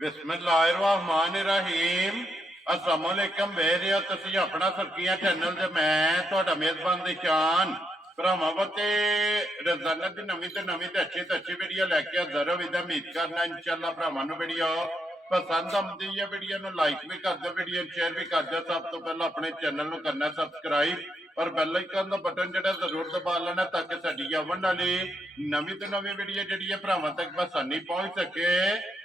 ਬਿਸਮਿਲ੍ਲਾਹਿਰਰਹਿਮਾਨਿਰਰਹੀਮ। अस्सलामुअलैकुम ਵੇਰਿਓ ਤੁਸੀਂ ਆਪਣਾ ਸਰਕੀਆਂ ਚੈਨਲ ਤੇ ਮੈਂ ਤੁਹਾਡਾ ਮੇਜ਼ਬਾਨ ਦੀ ਸ਼ਾਨ ਭਰਾਵਾਂ ਵਤੇ ਰੋਜ਼ਾਨਾ ਦੀ ਨਵੀਂ ਤੇ ਅੱਛੀ ਵੀਡੀਓ ਲੈ ਕੇ ਹਾਜ਼ਰ ਹਾਂ। ਵਿਦਾ ਉਮੀਦ ਕਰਨਾ ਇਨਸ਼ਾਅੱਲਾ ਭਰਾਵਾਂ ਨੂੰ ਵੀਡੀਓ ਪਸੰਦ ਆਉਂਦੀ ਹੈ। ਵੀਡੀਓ ਨੂੰ ਲਾਈਕ ਵੀ ਕਰ ਦਿਓ, ਵੀਡੀਓ ਸ਼ੇਅਰ ਵੀ ਕਰ ਦਿਓ। ਸਭ ਤੋਂ ਪਹਿਲਾਂ ਆਪਣੇ ਚੈਨਲ ਨੂੰ ਕਰਨਾ ਸਬਸਕ੍ਰਾਈਬ और बेल आइकन का बटन जो जरूर दबा लेना ताकि साडी आवन वाली नवी तो नवी वीडियो जी भरावां तक आसानी पहुंच सके।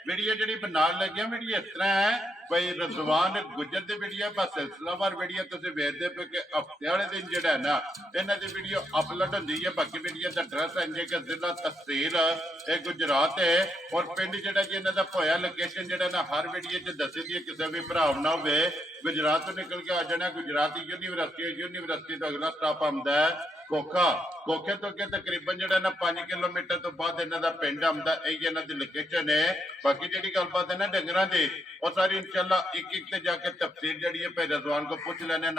वीडियो जी बनाने लगे वीडियो इस तरह है भाई रजवान गुजर की वीडियो बस सिलसिलावार वीडियो तुम वेखते पे कि हफ्ते वाले दिन जो है ना इन्हों की वीडियो अपलोड होंगी है। बाकी वीडियो का एड्रैस है कि जिला तहसील गुजरात है और पिंड जो जी इन्हों का होया लोकेशन जो ना हर वीडियो च दसी दी किसी भी भरा ना हो गुजरात तो निकल के आ जाना गुजरात यूनीवर्सिटी तो अगला स्टॉप आता है कोखा। कोखे तो अगे तकरीबन जो ना 5 किलोमीटर तो बाद इन्हों का पिंड आता यही इन्हों की लोकेशन है। बाकी जी गलबात है ना डंगर की और सारी इंशाल्लाह एक जाके तफसील जी है भाई रजवान को पूछ लेने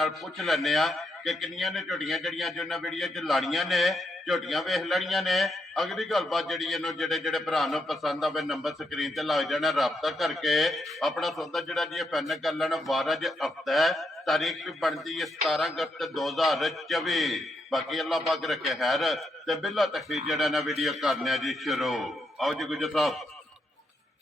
कि किनिया ने झोटियां जड़ियां जो ना वीडियो च लाड़ियां ने झोटियां वेख लड़ियां ने। अगली गलबात जी जेडे भरा पसंद आवे नंबर स्क्रीन से लग जाना रबता करके अपना सौदा जो जी फाइनल कर लेना। 12 ज हफ्ता है तारीख भी बनती है 17 अगस्त 2024। बाकी अल्लाह पाक रखे खैर ते बिला तकरीर जड़ा ना वीडियो करने जी शुरू। आओ जी गुजर साहब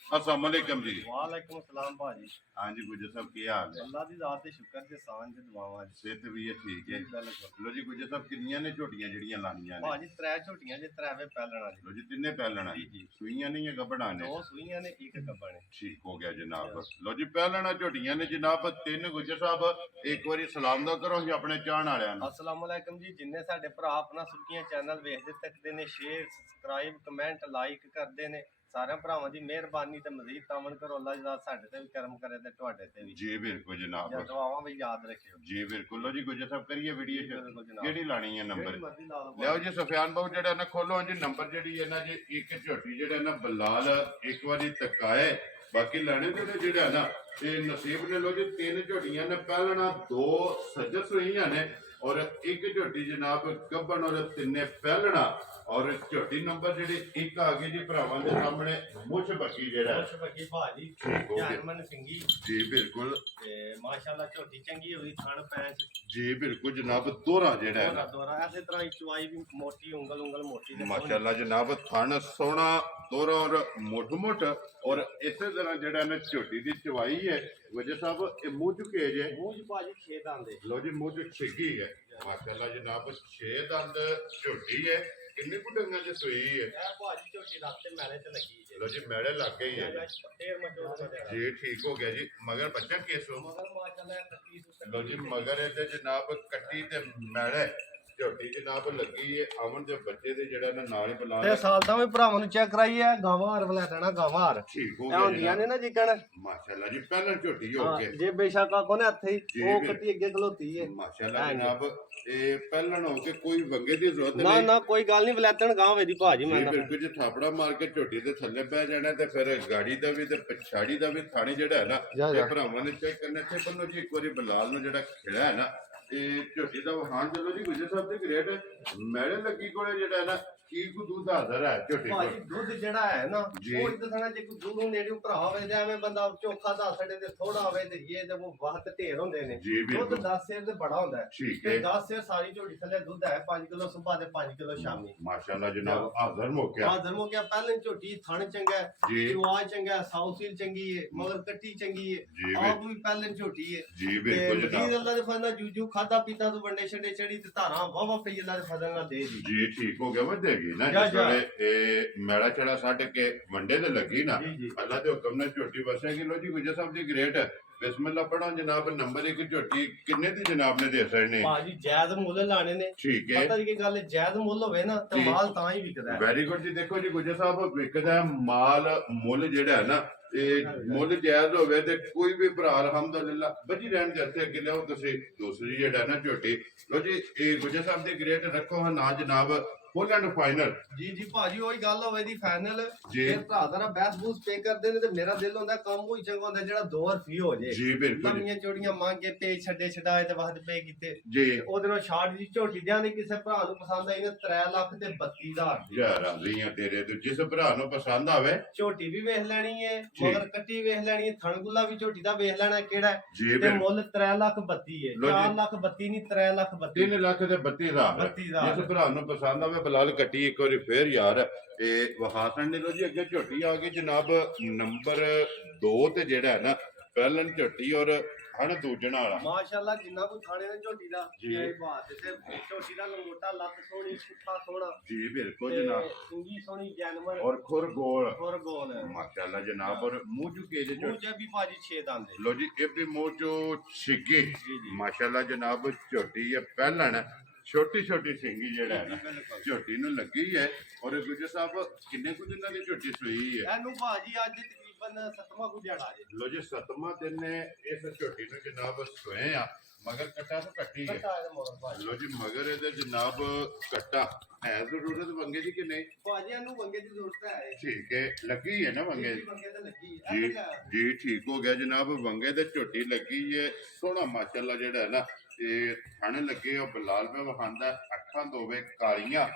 अस्सलाम वालेकुम जी। वालेकुम सलाम भाजी। हाँ जी गुजर साहब की हाल है? अल्लाह दी ज़ात ते शुक्र ते सांझ ते दुआवां जी। सेहत भी है ठीक है। बिल्कुल लो जी गुजर साहब किन्नियां ने झोटियां जड़ियां लानियां ने? भाजी त्रै झोटियां जे त्रैवे पैलना जी। लो जी तिन्ने पैलना जी जी सूइयां नहीं है गबड़ा ने? दो सूइयां ने एक गब्बा ने। ठीक हो गया जनाब। लो जी पैलना झोटियां ने जनाब तीन। गुजर साहब एक बारी सलाम दा करो जी अपने चाहण वालियां नूं। अस्सलाम वालेकुम जी। जिन्ने साडे भरा अपना सुर्खियां चैनल वेखदे तकदे ने शेयर सब्सक्राइब कमेंट लाइक करदे ने सारे भरावां दी मेहरबानी ते मजीद तावन करो। अल्लाह जी साडे ते भी करम करे ते तुहाडे ते भी। जी बिल्कुल जनाब दुआवां भी याद रखियो जी बिल्कुल। लो जी गुजर साहब करिए वीडियो बिल्कुल जनाब। केड़ी लानी है नंबर? जेहड़ी मर्जी ला लो लियाओ जी सफियान बाबू जेड़ा ना खोलो जी नंबर जेड़ी है ना जी एक झोटी जेड़ा ना बलाल एक बारी तकाए बाकी लाने जेड़ा ना ये नसीब ने। लो जी तीन झोटियां ने पहलना दो सजस हुई ने और एक झोटी जनाब गब्बन और तिने पहलना और झोटी नंबर जेडी एक आ गई जी भरावां दे सामने मुछ बकी जेड़ा मुछ बकी भाजी जानमन सिंगी जी बिल्कुल ते माशाल्लाह झोटी चंगी हुई थण पैंच जी बिल्कुल जनाब दोहरा जेड़ा है दोहरा ऐसे तरह चुवाई भी मोटी उंगल मोटी माशाल्लाह जनाब थण सोना दोहरा और मुठ और इसे तरह जेड़ा ना झोटी दी चवाई है वजह साहब ये मुंह चुके जे मुंह भाजी 6 दंद लो जी मुंह च छिगी है माशाल्लाह जनाब 6 दंद झोटी है। किन्ने कु डंगा च सूई है? ए भाजी झोटी रास्ते मेले च लगी है। लो जी मेड़े लग गई है ढेर मजोड़ जी ठीक हो गया जी। मगर बच्चा केसो मगर माशाल्लाह 31 लो जी मगर ये जनाब कट्टी ते मेड़े झोटी जनाब लगी है आवन दे बच्चे दे जेड़ा ना नाल बुला ते साल दा भी भरावां नु चेक कराइए गावार वाला रहना गावार ठीक हो ए गया होंदियां ने ना जिकण माशाल्लाह जी पहला झोटी हो गया जे बेशक आ कोने हथे जी, ओ जी। कट्टी अगे खलोती है माशाल्लाह जनाब ये पहलन हो के कोई वंगे दी जरूरत ना नहीं। ना कोई गल नहीं वलैतन गांव वेदी भाजी जी मैं बिल्कुल जी थापड़ा मार के झोटी दे थल्ले पै जाना ते फिर गाड़ी दा भी ते पछाड़ी दा भी थानी जेड़ा है ना जा, ये जा। भरावां ने चेक करने थे बनो जी एक बारी बलाल नु जेड़ा खिड़ा है ना ये झोटी दा वहान चलो जी गुजर साहब दी ग्रेट मेरे लगी कोले जेड़ा है ना की को दूध हाजर है झोटी भाजी को दुੱਧ ਜਿਹੜਾ ਹੈ ਨਾ जी। ਉਹ ਇਦਾਂ ਸਣਾ ਜੇ ਕੋਈ ਦੂਰੋਂ ਨੇੜੇ ਭਰਾ ਹੋਵੇ ਤੇ ਐਵੇਂ ਬੰਦਾ ਚੋਖਾ ਦਾ ਛੜੇ ਤੇ ਥੋੜਾ ਹੋਵੇ ਤੇ ਇਹ ਤੇ ਉਹ ਬਹੁਤ ਢੇਰ ਹੁੰਦੇ ਨੇ जी ਦੁੱਧ बिल्कुल 10 ਸੇਰ ਤੇ ਬੜਾ ਹੁੰਦਾ ਹੈ ठीक ਤੇ है 10 ਸੇਰ ਸਾਰੀ ਝੋਟੀ ਥੱਲੇ ਦੁੱਧ ਹੈ 5 ਕਿਲੋ ਸਵੇਰ ਤੇ 5 ਕਿਲੋ ਸ਼ਾਮੀ माशाल्लाह जनाब हाजर मौका ਆ ਧਰਮੋ ਕਿਆ ਪਹਿਲੇ ਝੋਟੀ ਥਣ ਚੰਗਾ ਹੈ जी ਚੁਆਜ ਚੰਗਾ ਹੈ ਸਾਊਸੀਲ ਚੰਗੀ ਹੈ ਮਗਰ ਕੱਟੀ ਚੰਗੀ जी ਹੈ ਆਪ ਵੀ ਪਹਿਲੇ ਝੋਟੀ ਹੈ जी ਤੇ बिल्कुल ਮਦੀਦ जनाब ਅੱਲਾ ਦੇ ਫਜ਼ਲ ਜੂਜੂ ਖਾਦਾ ਪੀਤਾ ਤੋਂ ਵੰਡੇ ਛੜੇ ਚੜੀ ਤੇ ਧਾਰਾਂ ਵਾਵਾ ਪਈ ਅੱਲਾ ਦੇ ਫਜ਼ਲ ਨਾਲ ਦੇ ਦੀ जी ठीक हो गया वो देगी ना जा, जिस जा। वेले मेड़ा चढ़ा सट के वंडे ते लगी ना जी जी अल्लाह दे हुक्म ने झोटी वसेगी। लो जी गुजर साहब दी ग्रेट बिस्मिल्लाह पढ़ो जनाब नंबर एक झोटी किन्ने दी जनाब ने दे सकने? ਭਾਜੀ ਜਾਇਜ਼ ਮੁੱਲ ਲਾਣੇ ਨੇ ठीक है ਪਤਾ ਜੀ ਕੀ ਗੱਲ ਹੈ ਜਾਇਜ਼ ਮੁੱਲ ਹੋਵੇ ਨਾ ਤੇ जी। ਮਾਲ ਤਾਂ ਹੀ ਵਿਕਦਾ ਹੈ वेरी गुड जी। देखो जी गुजर साहब विकदा है माल मुल जेड़ा है ना मुल जायज होवे ते कोई भी भरा अलहमदुलिल्लाह बची रहन दे अगे अगे लियाओ तुसी दूसरी जेड़ा ना झोटी। लो जी गुजर साहब दी ग्रेट रखो ना जनाब ਫੁੱਲ ਐਂਡ ਫਾਈਨਲ ਜੀ ਭਾਜੀ ਉਹੀ ਗੱਲ ਹੋਵੇ ਦੀ ਫਾਈਨਲ ਜੀ। ਫਿਰ ਭਰਾ ਦਾ ਬੈਸ ਬੂਸ ਪੇ ਕਰਦੇ ਨੇ ਤੇ ਮੇਰਾ ਦਿਲ ਹੁੰਦਾ ਕੰਮ ਹੋਈ ਚੰਗਾ ਹੁੰਦਾ ਜਿਹੜਾ 2 ਰੁਪਏ ਹੋ ਜੇ ਜੀ ਬਿਲਕੁਲ ਨਵੀਆਂ ਚੋੜੀਆਂ ਮੰਗ ਕੇ ਪੇ ਛੱਡਾਏ ਤੇ ਬਾਅਦ ਪੇ ਕੀਤੇ ਜੀ। ਉਹਦੇ ਨਾਲ ਸ਼ਾਰਟ ਦੀ ਝੋਟੀ ਦਿਆਂ ਦੀ ਕਿਸੇ ਭਰਾ ਨੂੰ ਪਸੰਦ ਆਈ ਨੇ 3 ਲੱਖ ਤੇ 32,000 ਦੀ ਯਾਰ ਆਲੀਆਂ ਤੇਰੇ ਤੇ ਜਿਸ ਭਰਾ ਨੂੰ ਪਸੰਦ ਆਵੇ ਝੋਟੀ ਵੀ ਵੇਖ ਲੈਣੀ ਹੈ ਜੀ। ਮਗਰ ਕੱਟੀ ਵੇਖ ਲੈਣੀ ਹੈ ਥਣਗੁੱਲਾ ਵੀ ਝੋਟੀ ਦਾ ਵੇਖ ਲੈਣਾ ਕਿਹੜਾ ਹੈ। ਜੀ ਤੇ ਬਿਲਕੁਲ ਮੁੱਲ 3 ਲੱਖ 32 ਹੈ ਲਓ ਜੀ। 4 ਲੱਖ 32 ਨਹੀਂ 3 ਲੱਖ 32 3 ਲੱਖ ਤੇ 32,000 32,000 ਜਿਸ ਭਰਾ ਨੂੰ ਪਸੰਦ ਆਵੇ ਬਲਾਲ ਕੱਟੀ ਇੱਕ ਵਾਰੀ ਫੇਰ ਯਾਰ ਇਹ ਵਹਾਸਣ ਨੇ ਲੋ ਜੀ ਅੱਗੇ ਝੋਟੀ ਆ ਗਈ ਜਨਾਬ ਨੰਬਰ 2 ਤੇ ਜਿਹੜਾ ਹੈ ਨਾ ਪਹਿਲਨ ਝੋਟੀ ਔਰ ਹਣ ਦੂਜਣ ਵਾਲਾ ਮਾਸ਼ਾਅੱਲਾ ਜਿੰਨਾ ਕੋਈ ਖਾਣੇ ਨੇ ਝੋਟੀ ਦਾ ਜੀ। ਇਹ ਬਾਤ ਤੇ ਝੋਟੀ ਦਾ ਲੰਗੋਟਾ ਲੱਤ ਸੋਹਣੀ ਸੁੱਠਾ ਸੋਹਣਾ ਜੀ ਬਿਲਕੁਲ ਤੇ ਜਨਾਬ ਸਿੰਗੀ ਸੋਹਣੀ ਜੈਨਮਰ ਔਰ ਖੁਰ ਗੋਲ ਹੋਰ ਗੋਲ ਹੈ ਮਾਸ਼ਾਅੱਲਾ ਜਨਾਬ ਔਰ ਮੂੰਹ ਚੁਕੇ ਜੇ ਮੂੰਹ ਚ ਵੀ ਭਾਜੀ 6 ਦੰਦ ਹੈ ਲੋ ਜੀ ਇਹ ਵੀ ਮੂੰਹ ਚੋ ਛਿੱਗੇ ਮਾਸ਼ਾਅੱਲਾ ਜਨਾਬ ਝੋਟੀ ਹੈ ਪਹਿਲਣ ਛੋਟੀ ਛੋਟੀ ਸਿੰਗੀ ਜਿਹੜਾ ਹੈ ਨਾ ਬਿਲਕੁਲ ਝੋਟੀ ਨੂੰ ਲੱਗੀ ਹੈ ਔਰ ਗੁਜਰ ਸਾਹਿਬ ਕਿੰਨੇ ਕੁ ਦਿਨਾਂ ਦੀ ਝੋਟੀ ਸੂਈ ਹੈ ਇਹਨੂੰ ਭਾਜੀ ਅੱਜ ਤਕਰੀਬਨ 7ਵਾਂ ਕੁ ਦਿਹਾੜਾ ਜੇ ਲੋ ਜੀ 7ਵਾਂ ਦਿਨ ਨੇ ਇਸ ਝੋਟੀ ਨੂੰ ਜਨਾਬ ਸੋਏ ਆ ਮਗਰ ਕੱਟਾ ਤਾਂ ਕੱਟੀ ਹੈ ਕੱਟਾ ਇਹਦਾ ਮੋਰ ਭਾਜੀ ਲੋ ਜੀ ਮਗਰ ਇਹਦੇ ਜਨਾਬ ਕੱਟਾ ਹੈ ਜ਼ਰੂਰਤ ਵੰਗੇ ਦੀ ਕਿ ਨਹੀਂ ਭਾਜੀ ਇਹਨੂੰ ਵੰਗੇ ਦੀ ਜ਼ਰੂਰਤ ਹੈ ਠੀਕ ਹੈ ਲੱਗੀ ਹੈ ਨਾ ਵੰਗੇ ਦੀ ਵੰਗੇ ਤੇ ਲੱਗੀ ਹੈ ਜੀ ਇਹ ਲੈ। ਜੀ ਠੀਕ ਹੋ ਗਿਆ ਜਨਾਬ ਵੰਗੇ ਤੇ ਝੋਟੀ ਲੱਗੀ ਹੈ ਸੋਹਣਾ ਮਾਸ਼ਾਅੱਲਾ ਜਿਹੜਾ ਹੈ ਨਾ ਇਹ ਥਣ ਲੱਗੇ ਉਹ ਬਲਾਲ ਮੈਂ ਵਖਾਂਦਾ ਅੱਖਾਂ ਦੋਵੇਂ ਕਾਲੀਆਂ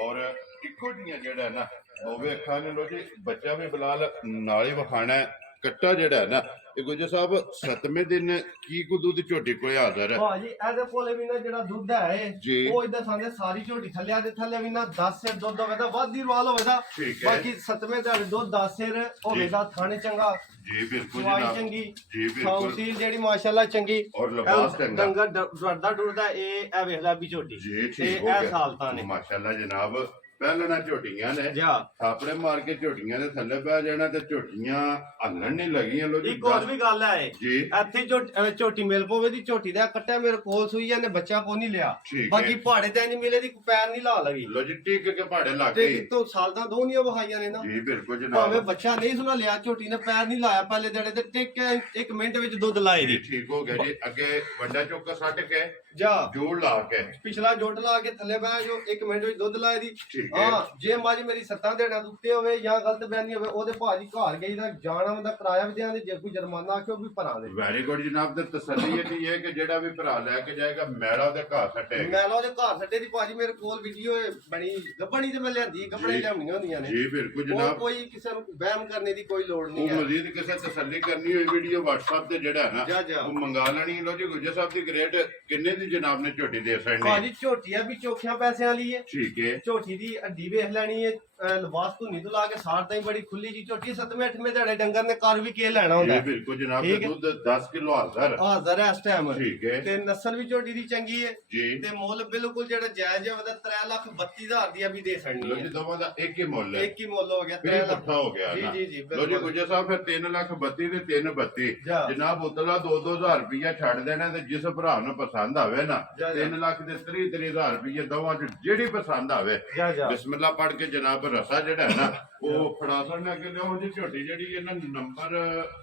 ਔਰ ਇੱਕੋ ਜੀਆਂ ਜਿਹੜਾ ਹੈ ਨਾ ਦੋਵੇਂ ਅੱਖਾਂ ਨੇ ਲੋ ਜੀ ਬੱਚਾ ਵੀ ਬਲਾਲ ਨਾਲੇ ਵਖਾਣਾ ਹੈ। ਕੱਟਾ ਜਿਹੜਾ ਹੈ ਨਾ ਇਹ ਗੁਜਰ ਸਾਹਿਬ 7ਵੇਂ ਦਿਨ ਕੀ ਕੁ ਦੁੱਧ ਝੋਟੀ ਕੋਲੇ ਹਾਜ਼ਰ ਹੈ ਭਾਜੀ ਇਹਦੇ ਕੋਲੇ ਵੀ ਨਾ ਜਿਹੜਾ ਦੁੱਧ ਹੈ ਜੀ। ਉਹ ਇਦਾਂ ਸਾਂਦੇ ਸਾਰੀ ਝੋਟੀ ਥੱਲੇ ਦੇ ਥੱਲੇ ਵੀ ਨਾ 10 ਸਿਰ ਦੁੱਧ ਹੋਵੇ ਤਾਂ ਵੱਧ ਹੀ ਰਵਾਲ ਹੋਵੇਗਾ ਠੀਕ ਹੈ ਬਾਕੀ 7ਵੇਂ ਦਿਹਾੜੇ ਦੁੱਧ 10 ਸਿਰ ਹੋਵੇਗਾ ਥਣ ਚੰਗਾ ਜੀ ਬਿਲਕੁਲ ਸਵਾਈ ਜਨਾਬ ਚੰਗੀ ਜੀ ਬਿਲਕੁਲ ਖਾਉਸੀ ਜਿਹੜੀ ਮਾਸ਼ਾਅੱਲਾ ਚੰਗੀ ਔਰ ਲਿਬਾਸ ਚੰਗਾ ਡੰਗਰ ਡਰਦਾ ਡੁਰਦਾ ਇਹ ਵੇਖ ਲੈ ਵੀ ਝੋਟੀ ਜੀ ਤੇ ਠੀਕ ਹੋ ਇਹ ਗਿਆ ਸਾਲਤਾਂ ਨੇ ਮਾਸ਼ਾਅੱਲਾ ਜਨਾਬ ਪਹਿਲਾਂ ਝੋਟੀਆਂ ਨੇ ਜਾ ਥਾਪੜੇ ਮਾਰ ਕੇ ਝੋਟੀਆਂ ਦੇ ਥੱਲੇ ਬਹਿ ਜਾਣਾ ਤੇ ਝੋਟੀਆਂ ਹੱਲਣ ਨਹੀਂ ਲੱਗੀਆਂ ਲੋ ਜੀ ਇੱਕ ਹੋਰ ਵੀ ਗੱਲ ਹੈ ਜੀ ਇੱਥੇ ਝੋਟੀ ਮਿਲ ਪਵੇ ਦੀ ਝੋਟੀ ਦਾ ਕੱਟਿਆ ਮੇਰੇ ਕੋਲ ਸੂਈ ਇਹਨੇ ਬੱਚਾ ਕੋ ਨਹੀਂ ਲਿਆ ਠੀਕ ਬਾਕੀ ਹੈ ਪਹਾੜੇ ਤੇ ਨਹੀਂ ਮਿਲੇ ਦੀ ਪੈਰ ਨਹੀਂ ਲਾ ਲਗੀ ਲੋ ਜੀ ਟਿਕ ਕੇ ਪਹਾੜੇ ਲੱਗ ਤੇ ਗਏ ਕਿਤੋਂ ਸਾਲਤਾਂ ਦੋ ਨਹੀਂ ਵਹਾਈਆਂ ਨੇ ਨਾ ਜੀ ਬਿਲਕੁਲ ਭਾਵੇਂ ਜਨਾਬ ਬੱਚਾ ਨਹੀਂ ਸੁਣਾ ਲਿਆ ਝੋਟੀ ਨੇ ਪੈਰ ਨਹੀਂ ਲਾਇਆ ਪਹਿਲੇ ਦਿਹਾੜੇ ਤੇ ਟਿਕ ਕੇ 1 ਮਿੰਟ ਵਿੱਚ ਦੁੱਧ ਲਾਏ ਜੀ ਦੀ ਠੀਕ ਹੋ ਗਿਆ ਜੀ ਅੱਗੇ ਵੱਡਾ ਚੌਕਾ ਸੱਟ ਕੇ ਜਾ ਜੋੜ ਲਾ ਕੇ ਪਿਛਲਾ ਜੋਟ ਲਾ ਕੇ ਥੱਲੇ ਬਹਿ ਜੋ 1 ਮਿੰਟ ਵਿੱਚ ਦੁੱਧ ਲਾਏ ਦੀ ਠੀਕ ਹੈ ਹਾਂ ਜੇ ਮੱਝ ਮੇਰੀ 7 ਦਿਨਾਂ ਦੇ ਉੱਤੇ ਹੋਵੇ ਜਾਂ ਗਲਤ ਬਿਆਨੀ ਹੋਵੇ ਉਹਦੇ ਭਾਜੀ ਘਰ ਗਈ ਦਾ ਜਾਣਾ ਉਹਦਾ ਕਿਰਾਇਆ ਵੀ ਦਿਆਂ ਦੇ ਜੇ ਕੋਈ ਜੁਰਮਾਨਾ ਆਖਿਓ ਵੀ ਭਰਾ ਦੇ ਵੈਰੀ ਗੁੱਡ ਜਨਾਬ ਤੇ ਤਸੱਲੀ ਇਹ ਹੈ ਕਿ ਜਿਹੜਾ ਵੀ ਭਰਾ ਲੈ ਕੇ ਜਾਏਗਾ ਮੈਲਾ ਉਹਦੇ ਘਰ ਸੱਟੇਗਾ ਮੈਂ ਲਾ ਉਹਦੇ ਘਰ ਸੱਟੇ ਦੀ ਭਾਜੀ ਮੇਰੇ ਕੋਲ ਵੀਡੀਓ ਬਣੀ ਗੱਬਣੀ ਤੇ ਮੈਂ ਲਿਆਂਦੀ ਗੱਬਣੀ ਜੀ। ਲਿਆਉਣੀਆਂ ਹੁੰਦੀਆਂ ਨੇ ਜੀ ਬਿਲਕੁਲ ਉਹ ਜਨਾਬ ਕੋਈ ਕਿਸੇ ਨੂੰ ਵਹਿਮ ਕਰਨੇ ਦੀ ਕੋਈ ਲੋੜ ਨਹੀਂ ਉਹ ਹੈ ਮਜ਼ੀਦ ਕਿਸੇ ਤਸੱਲੀ ਕਰਨੀ ਹੋਈ ਵੀਡੀਓ WhatsApp ਤੇ ਜਿਹੜਾ ਹੈ ਨਾ ਜਾ ਜਾ ਉਹ ਮੰਗਾ ਲੈਣੀ ਲੋ ਜੀ ਗੁੱਜਰ ਸਾਹਿਬ ਦੀ ਗ੍ਰੇਡ ਕਿੰਨੇ ਦੀ ਜਨਾਬ ਨੇ ਝੋਟੀ ਦੇ ਸਕਣੀ ਭਾਜੀ ਝੋਟੀ ਆ ਵੀ ਚੋਖਿਆਂ ਪੈਸਿਆਂ ਵਾਲੀ ਹੈ ਠੀਕ ਹੈ ਝੋਟੀ ਦੀ ਅੱਡੀ ਵੇਖ ਲੈਣੀ ਹੈ ਲਿਬਾਸ ਧੁੰਨੀ ਤੋਂ ਲਾ ਕੇ ਸਾਰ ਤਾਈਂ ਬੜੀ ਖੁੱਲੀ ਜੀ ਝੋਟੀ 7ਵੇਂ 8ਵੇਂ ਦਿਹਾੜੇ ਡੰਗਰ ਨੇ ਕਰ ਵੀ ਕੇ ਲੈਣਾ ਹੁੰਦਾ ਇਹ ਬਿਲਕੁਲ ਜਨਾਬ ਠੀਕ ਦਾ ਹੈ। ਦੁੱਧ 10 ਕਿਲੋ ਹਾਜ਼ਰ ਹਾਜ਼ਰ ਹੈ ਇਸ ਟਾਈਮ ਠੀਕ ਹੈ ਤੇ ਨਸਲ ਵੀ ਝੋਟੀ ਦੀ ਚੰਗੀ ਹੈ ਜੀ ਤੇ ਮੁੱਲ ਬਿਲਕੁਲ ਜਿਹੜਾ ਜਾਇਜ਼ ਹੈ ਉਹਦਾ 3,32,000 ਦੀ ਆ ਵੀ ਦੇ ਸਕਣੀ ਲੋ ਜੀ ਹੈ ਦੋਵਾਂ ਦਾ ਇੱਕ ਹੀ ਮੁੱਲ ਹੈ ਇੱਕ ਹੀ ਮੁੱਲ ਹੋ ਗਿਆ ਫਿਰ 3 ਲੱਖ ਇਕੱਠਾ ਹੋ ਗਿਆ ਜੀ ਨਾ ਜੀ ਜੀ ਲੋ ਜੀ ਬਿਲਕੁਲ ਗੁੱਜਰ ਸਾਹਿਬ ਫਿਰ 3 ਲੱਖ 32 ਤੇ 332 ਜਾ ਜਨਾਬ ਉਤਲਾ 2-2000 ਰੁਪਇਆ ਛੱਡ ਦੇਣਾ ਤੇ ਜਿਸ ਭਰਾ ਨੂੰ ਪਸੰਦ ਆਵੇ ਨਾ ਜਾ ਜਾ 3 ਲੱਖ ਦੇ 30-30,000 ਰੁਪਏ ਦੋਵਾਂ ਚ ਜਿਹੜੀ ਪਸੰਦ ਆਵੇ ਜਾ ਜਾ ਬਿਸਮਿਲ੍ਲਾ ਪੜ੍ਹ ਕੇ ਜਨਾਬ ਰਸਾ ਜਿਹੜਾ ਹੈ ਨਾ ਉਹ ਫੜਾ ਸਕਣਾ ਕਿ ਲਿਓ ਜੀ ਝੋਟੀ ਜਿਹੜੀ ਇਹਨਾਂ ਨੰਬਰ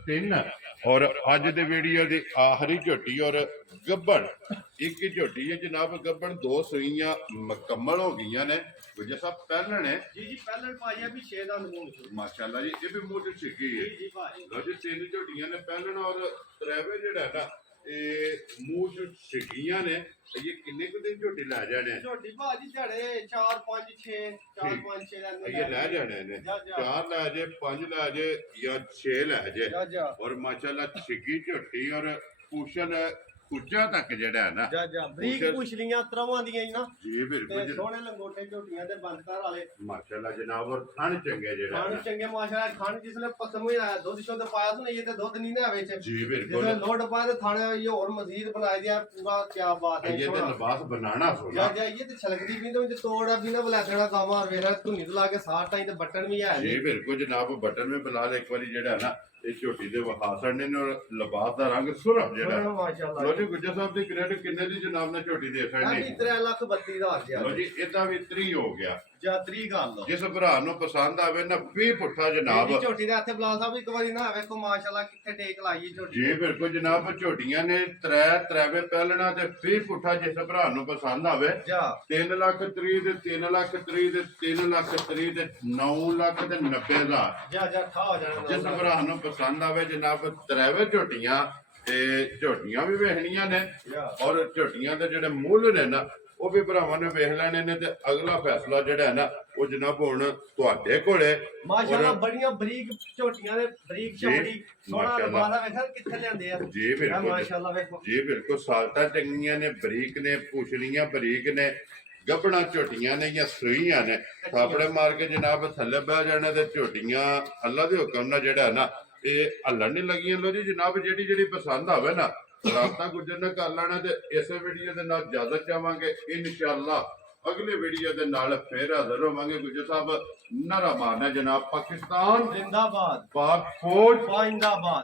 3 ਔਰ ਅੱਜ ਦੇ ਵੀਡੀਓ ਦੀ ਆਖਰੀ ਝੋਟੀ ਔਰ ਗੱਬੜ ਇੱਕ ਹੀ ਝੋਟੀ ਹੈ ਜਨਾਬ ਗੱਬੜ 2 ਸੂਈਆਂ ਮੁਕੰਮਲ ਹੋ ਗਈਆਂ ਨੇ ਗੁਜਰ ਸਾਹਿਬ ਪਹਿਲਾਂ ਨੇ ਜੀ ਜੀ ਪਹਿਲਾਂ ਭਾਈ ਆ ਵੀ 6 ਦਾ ਮੂੰਹ ਚ ਮਾਸ਼ਾਅੱਲਾ ਜੀ ਇਹ ਵੀ ਮੂੰਹ ਚ ਛਿੱਕੀ ਹੈ ਜੀ ਜੀ ਭਾਈ ਲੋ ਜੀ 3 ਝੋਟੀਆਂ ਨੇ ਪਹਿਲਾਂ ਔਰ ਤ੍ਰੈਵੇ ਜਿਹੜਾ ਨਾ ਇਹ ਮੂੰਹ ਚ ਛਿੱਕੀਆਂ ਨੇ ਇਹ ਕਿੰਨੇ ਕੁ ਦਿਨ ਝੋਟੀ ਲੈ ਜਾਣੇ ਆ? ਝੋਟੀ ਭਾਜੀ ਝੜੇ 4 5 6 4 5 6 ਇਹ ਲੈ ਜਾਣੇ ਨੇ ਜਾ ਜਾ 4 ਲੈ ਜੇ 5 ਲੈ ਜੇ ਜਾਂ 6 ਲੈ ਜੇ ਜਾ ਜਾ ਔਰ ਮਾਸ਼ਾਅੱਲਾ ਛਿੱਕੀ ਝੋਟੀ ਔਰ ਕੁਸ਼ਨ ਕੁੱਜਾ ਤੱਕ ਜਿਹੜਾ ਹੈ ਨਾ ਜਾ ਜਾ ਬਰੀਕ ਪੁਛਲੀਆਂ ਤਰਵਾਂ ਦੀਆਂ ਹੀ ਨਾ ਜੀ ਤੇ ਬਿਲਕੁਲ ਸੋਹਣੇ ਲੰਗੋਟੇ ਝੋਟੀਆਂ ਤੇ ਬੰਦਕਾਰ ਵਾਲੇ ਮਾਸ਼ਾਅੱਲਾ ਜਨਾਬ ਔਰ ਥਣ ਚੰਗੇ ਜਿਹੜਾ ਖਾਣ ਹੈ ਨਾ। ਚੰਗੇ ਮਾਸ਼ਾਅੱਲਾ ਖਾਣ ਜਿਸਲੇ ਪਸਮ ਹੋਇਆ ਆਇਆ ਦੁੱਧ ਸ਼ੁੱਧ ਪਾਇਆ ਤਾਂ ਨਹੀਂ ਇਹ ਤੇ ਦੁੱਧ ਨਹੀਂ ਨਾ ਵਿੱਚ ਜੀ ਜਿਸਲੇ ਬਿਲਕੁਲ ਲੋਡ ਪਾਇਆ ਤੇ ਥਾਣੇ ਇਹ ਹੋਰ ਮਜ਼ੀਦ ਬਣਾਈ ਦਿਆ ਪੂਰਾ ਕੀ ਬਾਤ ਹੈ ਇਹ ਤੇ ਸੋਹਣਾ। ਲਿਬਾਸ ਬਣਾਣਾ ਜਾ ਸੋਨਾ ਜਾ ਇਹ ਤੇ ਛਲਕਦੀ ਵੀ ਤੇ ਤੋੜਾ ਵੀ ਨਾ ਬਲੈਸਣਾ ਕਾਮਾ ਵੇਖ ਧੁੰਨੀ ਤੋਂ ਲਾ ਕੇ ਸਾਰ ਟਾਈ ਤੇ ਬਟਨ ਵੀ ਹੈ ਜੀ ਨਹੀਂ ਬਿਲਕੁਲ ਜਨਾਬ ਬਟਨ ਵਿੱਚ ਬੁਲਾ ਲੈ ਇੱਕ ਵਾਰੀ ਜਿਹੜਾ ਹੈ ਨਾ ਇਹ ਝੋਟੀ ਦੇ ਵਹਾਸਣ ਨੇ ਔਰ ਲਿਬਾਸ ਦਾ ਰੰਗ ਸੁਰਖ ਜਿਹੜਾ ਮਾਸ਼ਾਅੱਲਾ ਲੋ ਜੀ ਗੁੱਜਰ ਸਾਹਿਬ ਦੀ ਕ੍ਰੈਡਿਟ ਕਿੰਨੇ ਦੀ ਜਨਾਬ ਨੇ ਝੋਟੀ ਦੇ ਹਾਂਜੀ ਸਕਣੀ 3,32,000 ਲੋ ਜੀ ਇਹਦਾ ਵੀ 3 ਹੋ ਗਿਆ ਯਾਤਰੀ ਗੱਲ ਲਓ ਜਿਸ ਭਰਾ ਨੂੰ ਪਸੰਦ ਆਵੇ ਨਾ 20 ਪੁੱਠਾ ਜਨਾਬ ਜੀ ਝੋਟੀ ਦੇ ਹੱਥੇ ਬਲਾ ਸਾਹਿਬ ਇੱਕ ਵਾਰੀ ਨਾ ਵੇਖੋ ਮਾਸ਼ਾਅੱਲਾ ਕਿੱਥੇ ਟੇਕ ਲਾਈ ਝੋਟੀ ਜੀ ਬਿਲਕੁਲ ਜਨਾਬ ਝੋਟੀਆਂ ਨੇ ਤਰਾਵੇ ਪਹਿਲਣਾ ਤੇ 20 ਪੁੱਠਾ ਜਿਸ ਭਰਾ ਨੂੰ ਪਸੰਦ ਆਵੇ ਜਾ 3 ਲੱਖ 30 ਦੇ 3 ਲੱਖ 30 ਦੇ 3 ਲੱਖ 30 ਦੇ 9 ਲੱਖ ਤੇ 90 ਹਜ਼ਾਰ ਜਾ ਠਾ ਹੋ ਜਾਣਾ ਜਿਸ ਭਰਾ ਨੂੰ ਪਸੰਦ ਆਵੇ ਜਨਾਬ ਤਰਾਵੇ ਝੋਟੀਆਂ ਤੇ ਝੋਟੀਆਂ ਵੀ ਵੇਖਣੀਆਂ ਨੇ ਜਾ ਔਰ ਝੋਟੀਆਂ ਦੇ ਜਿਹੜੇ ਮੁੱਲ ਨੇ ਨਾ ਉਹ ਵੀ ਭਰਾਵਾਂ ਨੇ ਵੇਖ ਲੈਣੇ ਨੇ ਤੇ ਅਗਲਾ ਫੈਸਲਾ ਜਿਹੜਾ ਹੈ ਨਾ ਉਹ ਜਨਾਬ ਹੁਣ ਤੁਹਾਡੇ ਕੋਲੇ ਮਾਸ਼ਾਅੱਲਾ ਬੜੀਆਂ ਬਰੀਕ ਝੋਟੀਆਂ ਨੇ ਬਰੀਕ ਚਮੜੀ ਸੋਹਣਾ ਮਾਸ਼ਾਅੱਲਾ। ਰਬਾਲਾ ਵੇਖਣ ਕਿੱਥੇ ਲਿਆਂਦੇ ਆ ਜੀ ਬਿਲਕੁਲ ਮਾਸ਼ਾਅੱਲਾ ਵੇਖੋ ਜੀ ਬਿਲਕੁਲ ਸਾਲਤਾਂ ਚੰਗੀਆਂ ਨੇ ਬਰੀਕ ਨੇ ਪੁਛੜੀਆਂ ਬਰੀਕ ਨੇ ਗੱਬਣਾ ਝੋਟੀਆਂ ਨੇ ਜਾਂ ਸੂਈਆਂ ਨੇ ਥਾਪੜੇ ਮਾਰ ਕੇ ਜਨਾਬ ਥੱਲੇ ਬਹਿ ਜਾਣਾ ਤੇ ਝੋਟੀਆਂ ਅੱਲਾ ਦੇ ਹੁਕਮ ਨਾਲ ਜਿਹੜਾ ਨਾ ਇਹ ਹੱਲਣ ਨਹੀਂ ਲੱਗੀਆਂ ਲੋ ਜੀ ਜਨਾਬ ਜਿਹੜੀ ਪਸੰਦ ਆਵੇ ਨਾ ਰਾਬਤਾ ਗੁੱਜਰ ਨੇ ਕਰ ਲੈਣਾ ਤੇ ਇਸੇ ਵੀਡੀਓ ਦੇ ਨਾਲ ਇਜਾਜ਼ਤ ਚਾਹਾਂਗੇ ਇਨਸ਼ਾਅੱਲਾ ਅਗਲੇ ਵੀਡੀਓ ਦੇ ਨਾਲ ਫੇਰ ਹਾਜ਼ਰ ਹੋਵਾਂਗੇ ਗੁੱਜਰ ਸਾਹਿਬ ਨਾਰਾ ਮਾਰਨਾ ਜਨਾਬ ਪਾਕਿਸਤਾਨ ਜ਼ਿੰਦਾਬਾਦ ਪਾਕ ਫੌਜ ਪਾਇੰਦਾਬਾਦ